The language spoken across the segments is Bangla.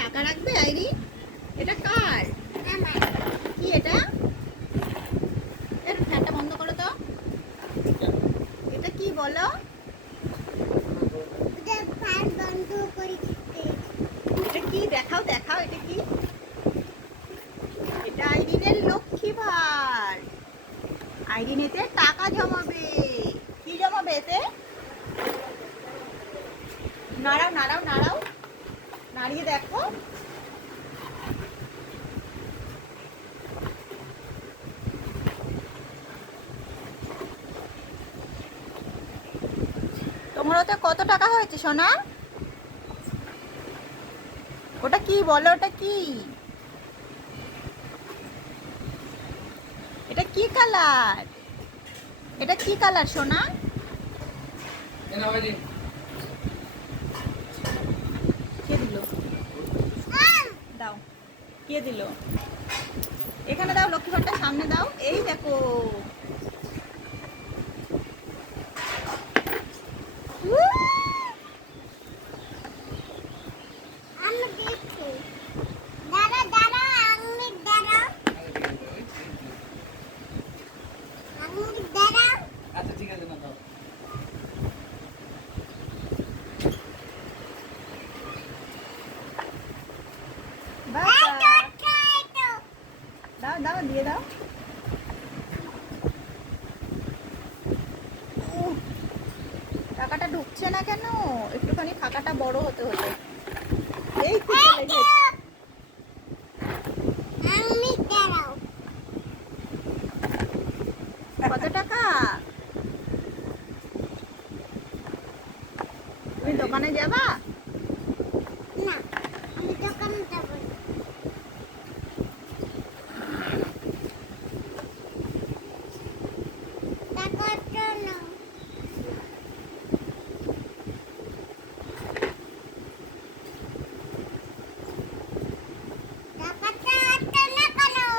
টাকা রাখবে আইরি? এটা কার? কি এটা? ফ্যানটা বন্ধ করো তো। এটা কি বলো? এটা কি দেখাও দেখাও, এটা কি? এটা আইরিনের লক্ষ্মী ভার। আইরিন এতে টাকা জমাবে। কি জমাবে এতে? নাড়াও নাড়াও নাড়াও, নাড়িয়ে দেখো। তোমার ওতে কত টাকা হয়েছে সোনা? ওটা কি বলো, ওটা কি? এটা কি কালার? এটা কি কালার সোনা? কে দিল? দাও। কে দিল? এখানে দাও, লক্ষ্মী ভান্ডার সামনে দাও। এই দেখো। আচ্ছা ঠিক আছে না, দাও। দাও দাও, দিয়ে দাও। টাকাটা ঢুকছে না কেন? একটুখানি ফাঁকাটা বড় হতে হতো। এই তো চলে গেছে। কত টাকা? তুমি দোকানে যাবা?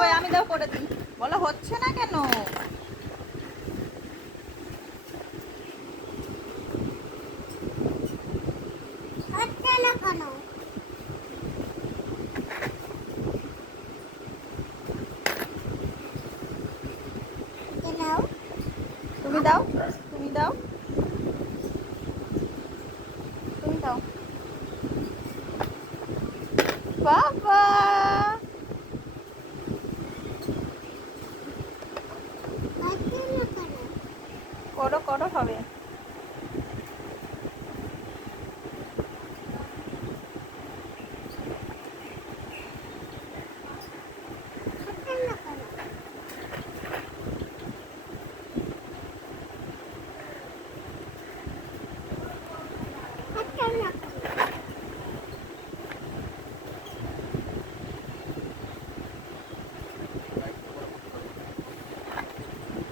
ওই আমি দাও করে দিই। বলো হচ্ছে না কেন? তুমি দাও, তুমি দাও, তুমি দাও। বাবা, করো করো, হবে।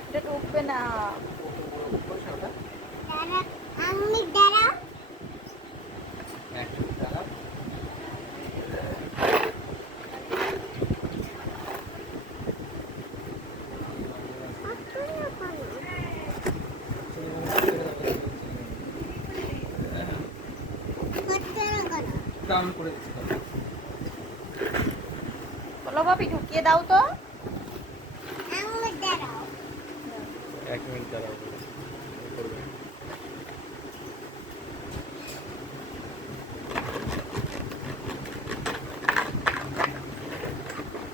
এটা ঢুকবে না। বলো ভাবি, ঢুকিয়ে দাও তো। 1 মিনিট দাঁড়াও।